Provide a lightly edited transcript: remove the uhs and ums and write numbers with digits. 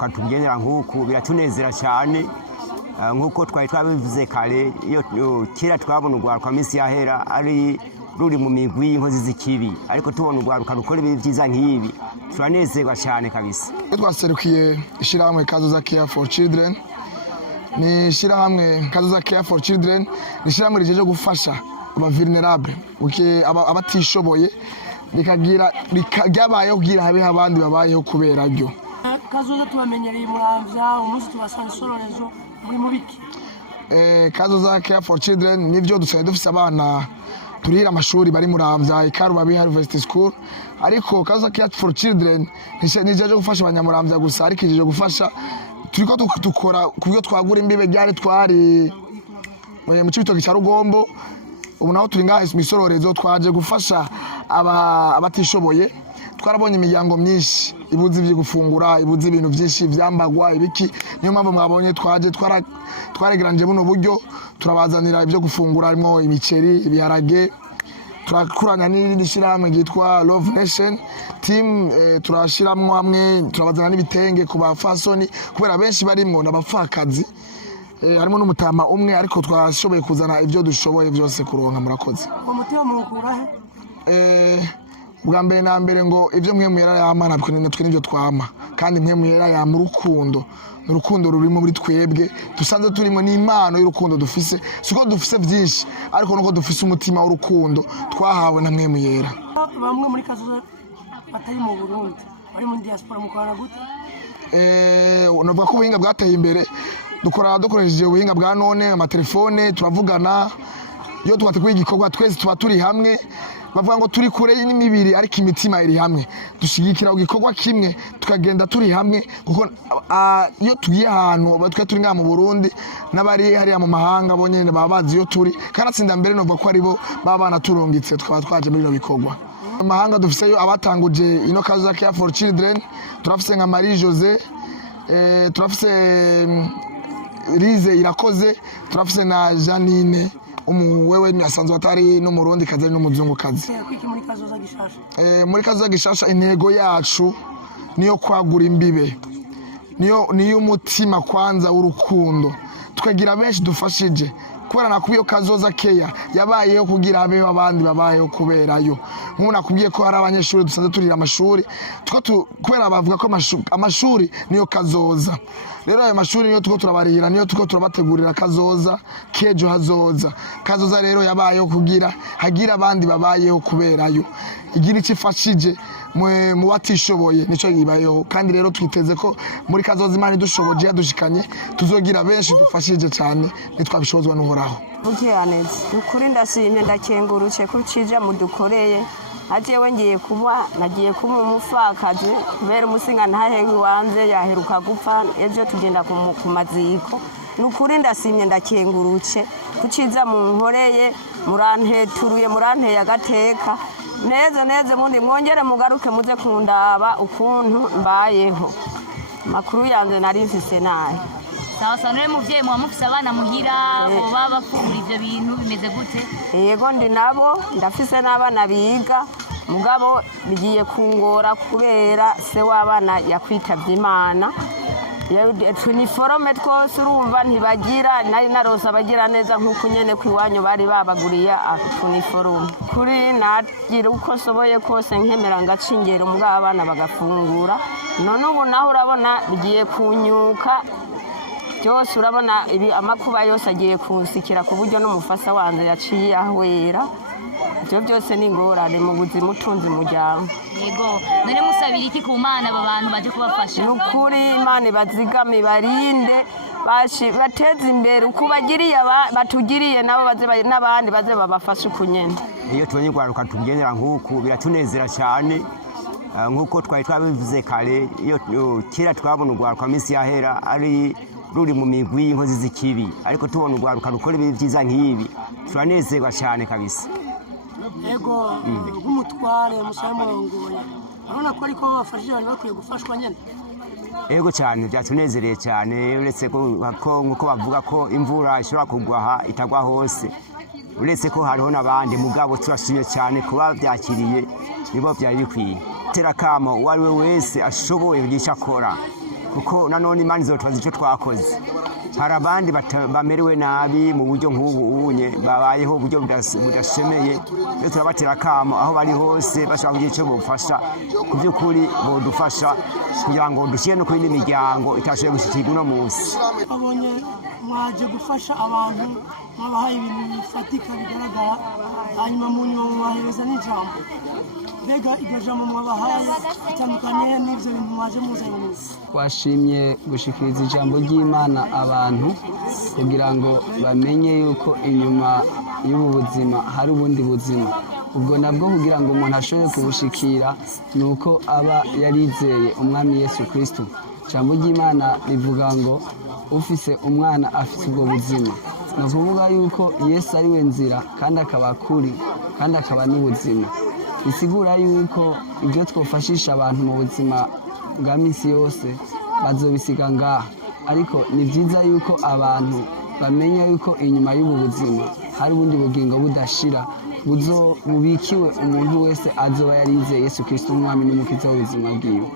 urwaruka tugendera nk'uku biratunezera cyane nk'uko twari twabivuze kare iyo kera twabona urwaruka minsi yahera ari ruri mu migwi y'inkozi z'ikibi ariko tubona urwaruka rukora ibi byiza nk'ibi turanezerwa cyane kabisa. Twaserukiye ishyirahamwe Kazoza Care for Children, ni ishyirahamwe Kazoza Care for Children, ni ishyirahamwe rijeje gufasha aba vulnerable abatishoboye ryabayeho kugira habe abandi babayeho kubera ryo. Kazoza tubamenyereye muramvya umunsi tubasanga Sororezo muri mubiki. Kazoza Care for Children nivyo dusanzwe dufise abana turira amashuri bari muramvya ikarubabi University School, ariko Kazoza Care for Children nijeje gufasha abanyamuramvya gusa, ariko ijeje gufasha turiko dukora kubyo twagura imbibe byari twari mu cibitoki cya Rugombo. Ubu naho turi ngaha mu Sororezo twaje gufasha abatishoboye. Twarabonye imiryango myinshi ibuze ibyo gufungura, ibuze ibintu byinshi byambagwa ibiki, niyo mpamvu mwabonye twaje twaregeranje buno buryo turabazanira ibyo gufungura, harimo imiceri, ibiharage. Turakuranya n'irindi shyirahamwe ryitwa Love Nation Team, turashyiramo hamwe turabazana n'ibitenge ku bafasoni kubera benshi barimo n'abapfakazi, harimo n'umutama umwe, ariko twashoboye kuzana ibyo dushoboye byose kuronka. Murakoze. Umutima mukura he? Bwa mbere na mbere ngo ibyo mwe mwera yamana twe n'ibyo twama, kandi mwe mwera ya mu rukundo, urukundo rurimo muri twebwe dusanze turimo n'impano y'urukundo dufise, siko dufise byinshi ariko nuko dufise umutima w'urukundo twahawe na mwe mwera. Bamwe muri Kazoza batari mu Burundi bari mu diaspora mukora gute? Navuga ko ubuhinga bwateye imbere, dukoresheje ubuhinga bwa none, amatelefone, turavugana. Iyo tubateguye igikorwa twese tuba turi hamwe, bavuga ngo turi kure n'imibiri ariko imitima iri hamwe, dushigikira igikorwa kimwe tukagenda turi hamwe, kuko iyo tugiye ahantu twe turi ngaha mu Burundi n'abari hariya mu mahanga bo nyene baba bazi iyo turi, karatsinda mbere no ko ari bo baba banaturungitse tukaba twaje muri bino bikorwa. Mu mahanga dufiseyo abatanguje ino Kazoza Care for Children, turafise nka Marie Jose, turafise Rize Irakoze, turafise na Janine wewe ni asanzwe atari n'umurundi kazi n'umuzungu kazi. Muri Kazoza gishasha intego yacu niyo kwagura imbibe, niyo umutima kwanza w'urukundo, tukagira benshi dufashije kubera nakubiye Kazoza Care yabayeho kugira abeho abandi babayeho kuberayo. Nk'ubu nakubwiye ko hari abanyeshuri dusanzwe turira amashuri kubera bavuga ko amashuri niyo kazoza. Rero ayo mashuri niyo tuko turabarira, niyo tuko turabategurira kazoza kejo hazoza. Kazoza rero yabayeho kugira hagira abandi babayeho kuberayo, igira ikifashije mu batishoboye nico yibayeho. Kandi rero twiteze ko muri Kazoza Imana idushoboje yadushikanye tuzogira benshi dufashije cyane nitwabishobozwa n'Uhoraho. Bukiraneze ukuri ndashimye ndakenguruke kucije mudukoreye. Ajewe nagiye kuba umufakazi kubera umusinga ntahe wanze yaheruka gupfa, ejo tugenda ku maziko. Nukuri ndasimye ndakenguruke kuciza mu nkoreye, muranteturuye muranteye agateka neze mundi mwongere mugaruke muze kundaba ukuntu mbayeho. Makuru yanze nari mfise naye. Sawa none muvyeyi mwa mufise abana muhira bo baba bakura ivyo bintu bimeze gute? Yego ndi nabo ndafise n'abana biga, mugabo bigiye kungora kubera se w'abana yakwitavye Imana. Uniforme twose urumva ntibagira, nari naroza abagira neza nk'uko nyene kwiwanyu bari babaguriye uniforme. Kuri nagira uko soboye kose nkemera ngacingera umugabo abana bagafungura. None ubu naho urabona bigiye kunyuka byose, urabona amakuba yose agiye kunsikira ku buryo n'umufasa wanze yaciye ahwera. Ibyo byose ni ingorane mu buzima utunze umuryango. Yego none musabira iki ku Mana aba bantu baje kubafasha? Nukuri Imana ibazigame barinde bateze imbere uko bagiriye batugiriye nabo n'abandi baze babafashe ukunyene. Iyo tubonye urwaruka tugendera nk'uku biratunezera cyane, nk'uko twari twabivuze kare. Iyo kera twabona urwaruka minsi yahera ari ruri mu migwi y'inkozi z'ikibi, ariko tubona urwaruka rukora ibi byiza nk'ibi turanezerwa cyane kabisa. Yego nk'umutware musaye murongoye urabona ko ariko bafashije bari bakwiye gufashwa nyene. Yego cyane byatunezereye cyane, uretse ko nk'uko bavuga ko imvura ishobora kugwa aha itagwa hose, uretse ko hariho n'abandi mugabo turashimye cyane kuba byakiriye nibo byari bikwiye. Terakamo uwo ari we wese ashoboye kugisha akora kuko nanone imana izotubaza icyo twakoze. Hari abandi bamerewe nabi mu buryo nk'ubu unye babayeho uburyo budashemeye, rero turabatera akamo aho bari hose bashaka kugira icyo bufasha, ku by'ukuri bodufasha kugira ngo dushyire no kuri imiryango itashoboye gushyikirwa uno munsi. Babonye mwaje gufasha abantu, mwabahaye ibintu bifatika bigaragara, hanyuma mu nyuma mwahereza n'ijambo. Mbega iryo jambo mwabahaye bitandukanye n'ibyo bintu mwaje muzanye? Twashimye gushikiriza ijambo ry'Imana abantu kugira ngo bamenye yuko inyuma y'ubu buzima hari ubundi buzima. Ubwo nabwo kugira ngo umuntu ashobore kubushikira ni uko aba yarizeye umwami Yesu Kristo. Ijambo ry'Imana rivuga ngo ufise umwana afite ubwo buzima. Ni ukuvuga yuko Yesu ari we nzira kandi akaba kuri kandi akaba n'ubuzima. Bisigura yuko ibyo twofashisha abantu mu buzima bwa minsi yose bazobisiga ngaha, ariko ni byiza yuko abantu bamenya yuko inyuma y'ubu buzima hari ubundi bugingo budashira bubikiwe umuntu wese azoba yarizeye Yesu Kristo umwami n'umukiza w'ubuzima bwiwe.